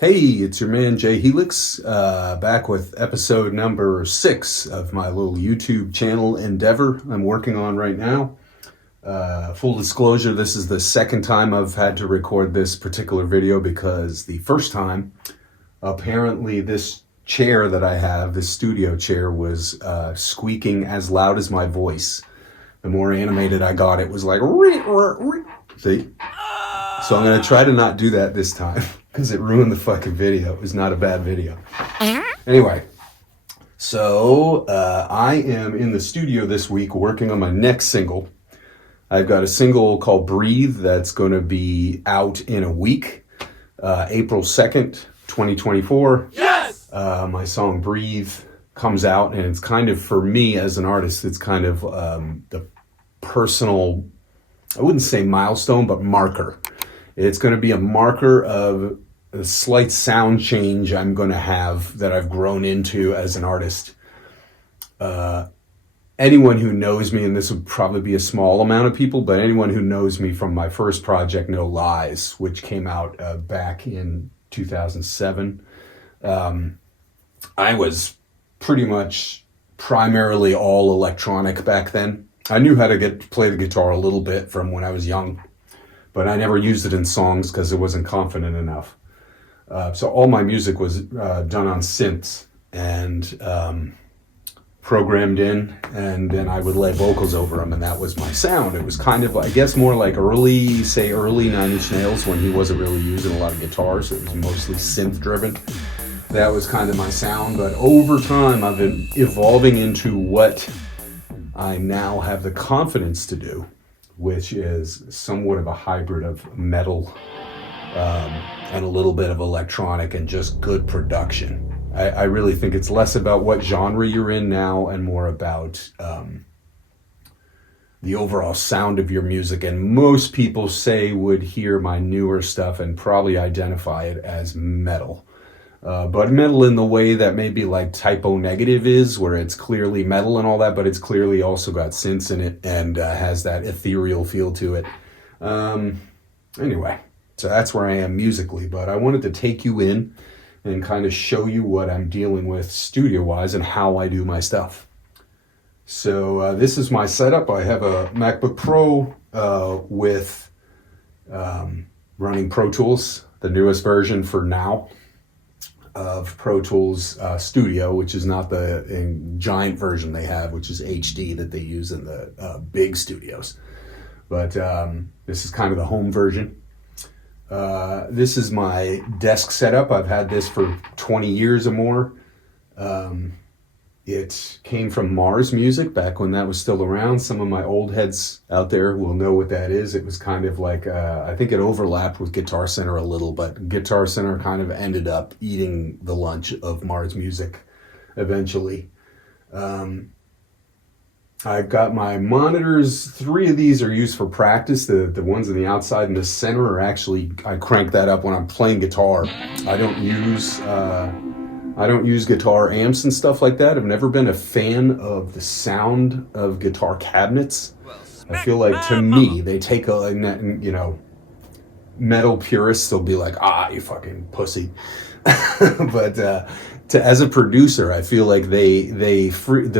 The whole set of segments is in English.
Hey, it's your man JHelix, back with episode number 6 of my little YouTube channel endeavor I'm working on right now. Full disclosure, this is the second time I've had to record this particular video because the first time, apparently this chair that I have, this studio chair, was squeaking as loud as my voice. The more animated I got, it was like, see? So I'm going to try to not do that this time because it ruined the fucking video. It was not a bad video. Anyway, so I am in the studio this week working on my next single. I've got a single called Breathe that's going to be out in a week, April 2nd, 2024. Yes! My song Breathe comes out, and it's kind of, for me as an artist, it's kind of the personal, I wouldn't say milestone, but marker. It's going to be a marker of a slight sound change I'm going to have that I've grown into as an artist. Anyone who knows me, and this would probably be a small amount of people, but anyone who knows me from my first project, No Lies, which came out back in 2007, I was pretty much primarily all electronic back then. I knew how to play the guitar a little bit from when I was young, but I never used it in songs because it wasn't confident enough. So all my music was done on synths and programmed in, and then I would lay vocals over them, and that was my sound. It was kind of, I guess, more like early 9 Inch Nails, when he wasn't really using a lot of guitars. It was mostly synth driven. That was kind of my sound, but over time I've been evolving into what I now have the confidence to do, which is somewhat of a hybrid of metal and a little bit of electronic and just good production. I really think it's less about what genre you're in now and more about the overall sound of your music. And most people would hear my newer stuff and probably identify it as metal. But metal in the way that maybe like Typo Negative is, where it's clearly metal and all that, but it's clearly also got synths in it and has that ethereal feel to it. Anyway, so that's where I am musically, but I wanted to take you in and kind of show you what I'm dealing with studio-wise and how I do my stuff. So this is my setup. I have a MacBook Pro with running Pro Tools, the newest version for now of Pro Tools Studio, which is not the giant version they have, which is HD that they use in the big studios. But this is kind of the home version. This is my desk setup. I've had this for 20 years or more. It came from Mars Music back when that was still around. Some of my old heads out there will know what that is. It was kind of like, I think it overlapped with Guitar Center a little, but Guitar Center kind of ended up eating the lunch of Mars Music eventually. I've got my monitors. 3 of these are used for practice. The ones on the outside and the center are actually, I crank that up when I'm playing guitar. I don't use guitar amps and stuff like that. I've never been a fan of the sound of guitar cabinets. I feel like, to me, they take metal purists, they'll be like, you fucking pussy. But as a producer, I feel like the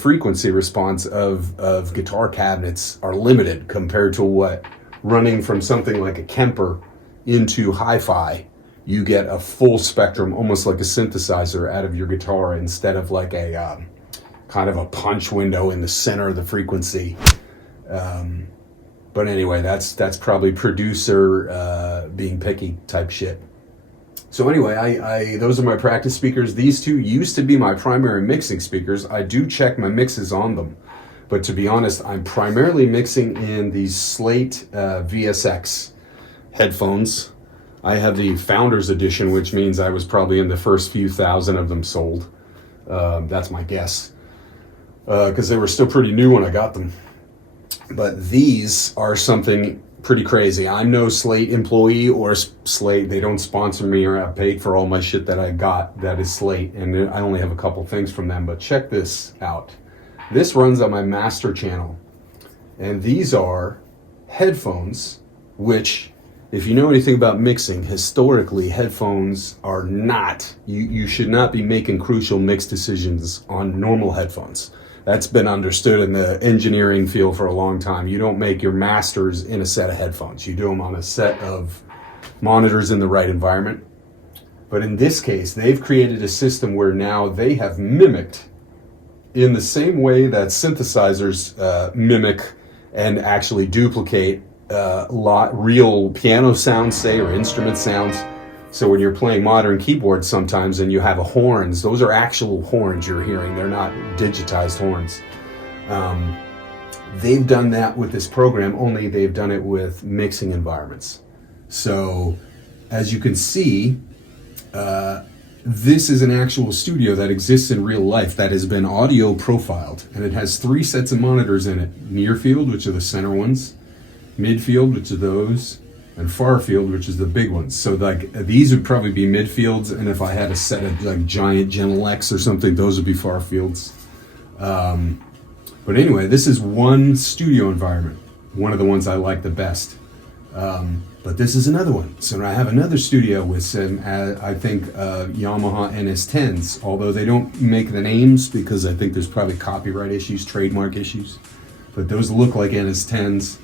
frequency response of guitar cabinets are limited compared to what running from something like a Kemper into hi-fi. You get a full spectrum, almost like a synthesizer, out of your guitar instead of like a kind of a punch window in the center of the frequency. But anyway, that's probably producer being picky type shit. So anyway, those are my practice speakers. These 2 used to be my primary mixing speakers. I do check my mixes on them, but to be honest, I'm primarily mixing in these Slate VSX headphones. I have the Founders Edition, which means I was probably in the first few thousand of them sold. That's my guess, because they were still pretty new when I got them. But these are something pretty crazy. I'm no Slate employee or Slate. They don't sponsor me or have paid for all my shit that I got that is Slate, and I only have a couple things from them. But check this out. This runs on my master channel, and these are headphones which if you know anything about mixing, historically, headphones are not, you should not be making crucial mix decisions on normal headphones. That's been understood in the engineering field for a long time. You don't make your masters in a set of headphones. You do them on a set of monitors in the right environment. But in this case, they've created a system where now they have mimicked, in the same way that synthesizers mimic and actually duplicate real piano sounds, say, or instrument sounds. So when you're playing modern keyboards sometimes and you have horns, those are actual horns you're hearing. They're not digitized horns. They've done that with this program, only they've done it with mixing environments. So as you can see, this is an actual studio that exists in real life that has been audio profiled, and it has 3 sets of monitors in it: near field, which are the center ones, midfield, which are those, and far field, which is the big ones. So like these would probably be midfields, and if I had a set of like giant Genelecs or something, those would be far fields. But anyway, this is one studio environment, one of the ones I like the best. But this is another one. So I have another studio with some, I think, Yamaha NS10s, although they don't make the names because I think there's probably copyright issues, trademark issues. But those look like NS10s,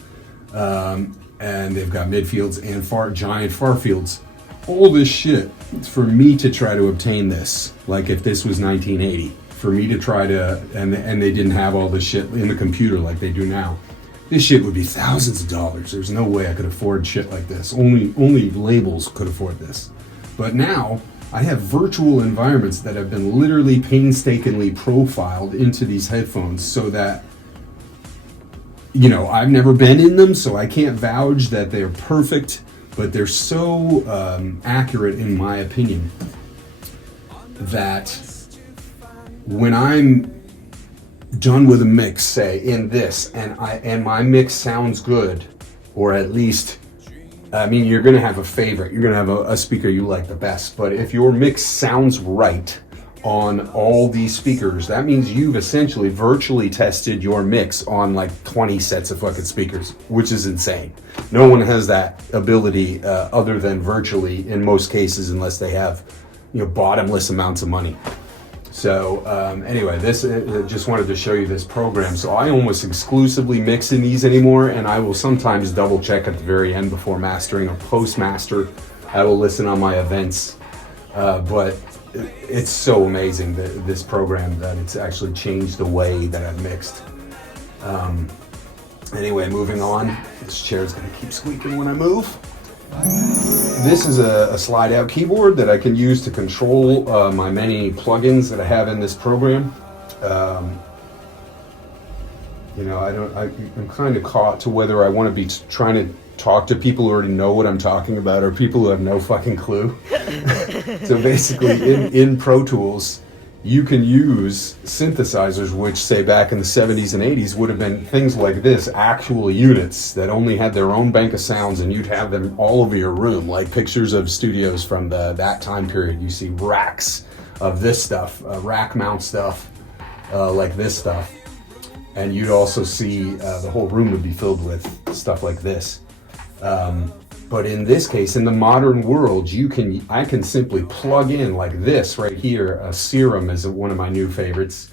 and they've got midfields and giant far fields. All this shit for me to try to obtain this, like if this was 1980, for me to try to, and they didn't have all this shit in the computer like they do now. This shit would be thousands of dollars. There's no way I could afford shit like this. Only labels could afford this. But now I have virtual environments that have been literally painstakingly profiled into these headphones so that, you know, I've never been in them, so I can't vouch that they're perfect, but they're so accurate in my opinion that when I'm done with a mix, say in this, and my mix sounds good, or at least, I mean, you're gonna have a favorite, you're gonna have a speaker you like the best, but if your mix sounds right on all these speakers, that means you've essentially virtually tested your mix on like 20 sets of fucking speakers, which is insane. No one has that ability other than virtually in most cases, unless they have, you know, bottomless amounts of money. So anyway, this just wanted to show you this program. So I almost exclusively mix in these anymore, and I will sometimes double check at the very end before mastering or post master. I will listen on my events, but it's so amazing that this program, that it's actually changed the way that I've mixed. Anyway, moving on. This chair is going to keep squeaking when I move. This is a slide out keyboard that I can use to control my many plugins that I have in this program. You know, I'm kind of caught to whether I want to be trying to talk to people who already know what I'm talking about or people who have no fucking clue. So basically in Pro Tools, you can use synthesizers, which say back in the 70s and 80s would have been things like this, actual units that only had their own bank of sounds, and you'd have them all over your room, like pictures of studios from that time period. You see racks of this stuff, rack mount stuff, like this stuff. And you'd also see the whole room would be filled with stuff like this. But in this case, in the modern world, I can simply plug in like this right here. Serum is one of my new favorites.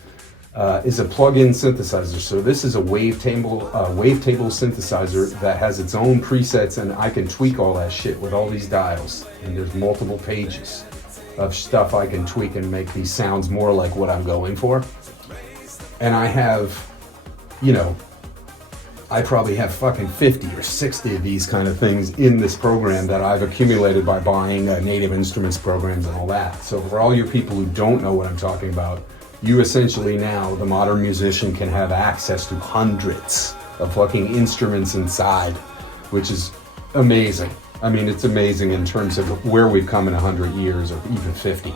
Is a plug-in synthesizer. So this is a wavetable synthesizer that has its own presets, and I can tweak all that shit with all these dials. And there's multiple pages of stuff I can tweak and make these sounds more like what I'm going for. And I have, you know, I probably have fucking 50 or 60 of these kind of things in this program that I've accumulated by buying Native Instruments programs and all that. So for all your people who don't know what I'm talking about, you essentially now, the modern musician, can have access to hundreds of fucking instruments inside, which is amazing. I mean, it's amazing in terms of where we've come in 100 years or even 50.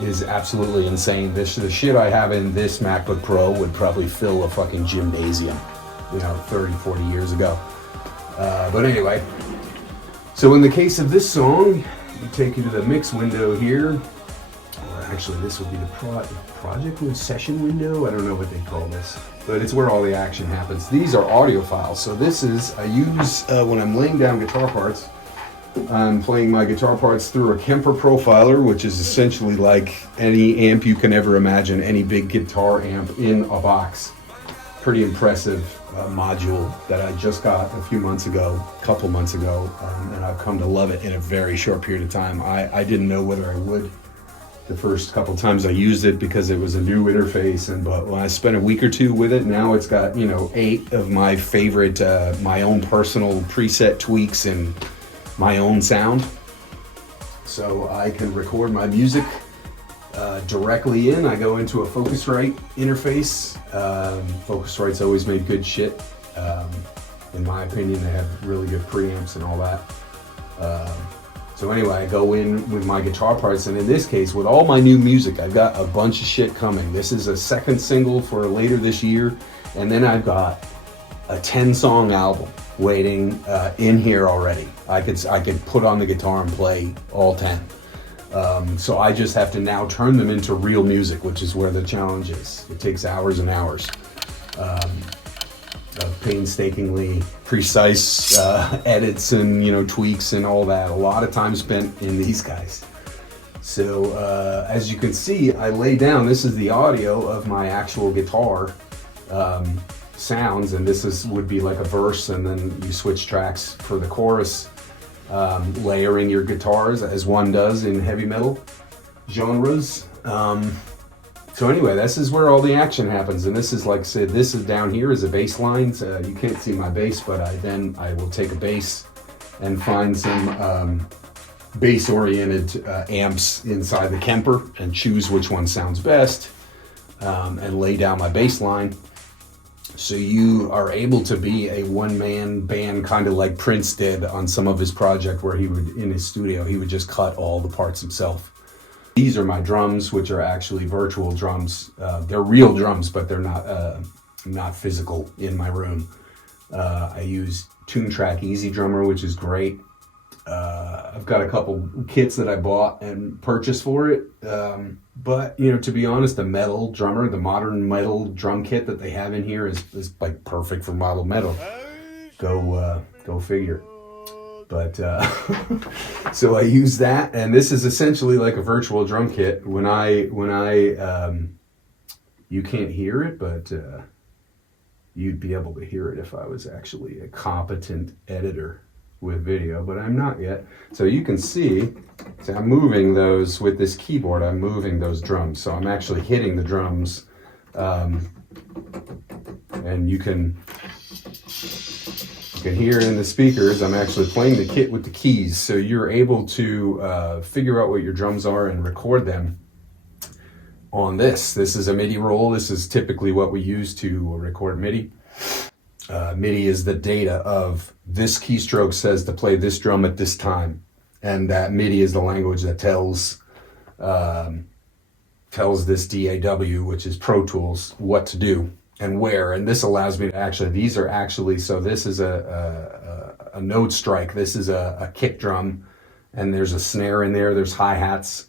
It is absolutely insane. The shit I have in this MacBook Pro would probably fill a fucking gymnasium, you know, 30, 40 years ago. But anyway, so in the case of this song, we take you to the mix window here. Or actually, this would be the project with session window. I don't know what they call this, but it's where all the action happens. These are audio files. So this is, I use, when I'm laying down guitar parts, I'm playing my guitar parts through a Kemper profiler, which is essentially like any amp you can ever imagine, any big guitar amp in a box. Pretty impressive module that I just got a couple months ago, and I've come to love it in a very short period of time. I didn't know whether I would the first couple times I used it because it was a new interface, but when I spent a week or two with it, now it's got 8 of my favorite, my own personal preset tweaks and my own sound, so I can record my music directly in. I go into a Focusrite interface. Focusrite's always made good shit. In my opinion, they have really good preamps and all that. So anyway, I go in with my guitar parts, and in this case, with all my new music, I've got a bunch of shit coming. This is a second single for later this year, and then I've got a 10-song album waiting in here already. I could put on the guitar and play all 10. So I just have to now turn them into real music, which is where the challenge is. It takes hours and hours of painstakingly precise edits and tweaks and all that. A lot of time spent in these guys. So as you can see, I lay down, this is the audio of my actual guitar sounds, and this would be like a verse, and then you switch tracks for the chorus, layering your guitars as one does in heavy metal genres. So anyway, this is where all the action happens, and this is, like I said, this is down here is a bass line. So you can't see my bass, but I will take a bass and find some bass-oriented amps inside the Kemper and choose which one sounds best, and lay down my bass line. So you are able to be a one-man band, kind of like Prince did on some of his project, where he would, in his studio, he would just cut all the parts himself. These are my drums, which are actually virtual drums. They're real drums, but they're not physical in my room. I use TuneTrack Easy Drummer, which is great. I've got a couple kits that I bought and purchased for it. But to be honest, the metal drummer, the modern metal drum kit that they have in here is like perfect for modern metal. Go figure. But so I use that, and this is essentially like a virtual drum kit. When I you can't hear it, but you'd be able to hear it if I was actually a competent editor with video, but I'm not yet. So you can see, I'm moving those with this keyboard. I'm moving those drums, so I'm actually hitting the drums, and you can hear in the speakers. I'm actually playing the kit with the keys, so you're able to figure out what your drums are and record them on this. This is a MIDI roll. This is typically what we use to record MIDI. MIDI is the data of this keystroke says to play this drum at this time, and that MIDI is the language that tells this DAW, which is Pro Tools, what to do and where. And this allows me to actually, so this is a note strike. This is a kick drum, and there's a snare in there. There's hi-hats.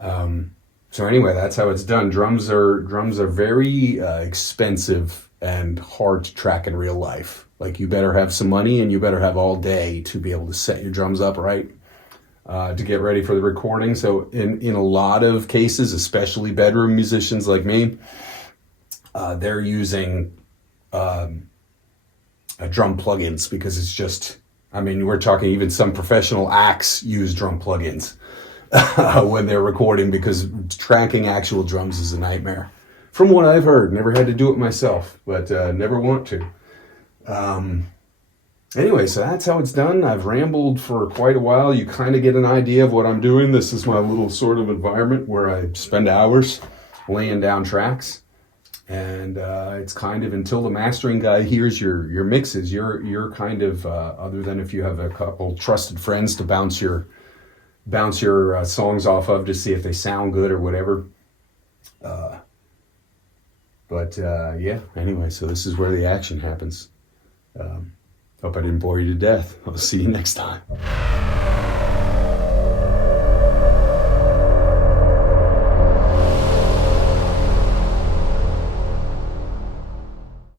So anyway, that's how it's done. Drums are very expensive and hard to track in real life. Like, you better have some money, and you better have all day to be able to set your drums up right, to get ready for the recording. So in a lot of cases, especially bedroom musicians like me, they're using drum plugins, because it's just, we're talking even some professional acts use drum plugins when they're recording, because tracking actual drums is a nightmare. From what I've heard, never had to do it myself, but never want to. Anyway, so that's how it's done. I've rambled for quite a while. You kind of get an idea of what I'm doing. This is my little sort of environment where I spend hours laying down tracks. And it's kind of, until the mastering guy hears your mixes, you're kind of, other than if you have a couple trusted friends to bounce your songs off of to see if they sound good or whatever. Yeah, anyway, so this is where the action happens. Hope I didn't bore you to death. I'll see you next time.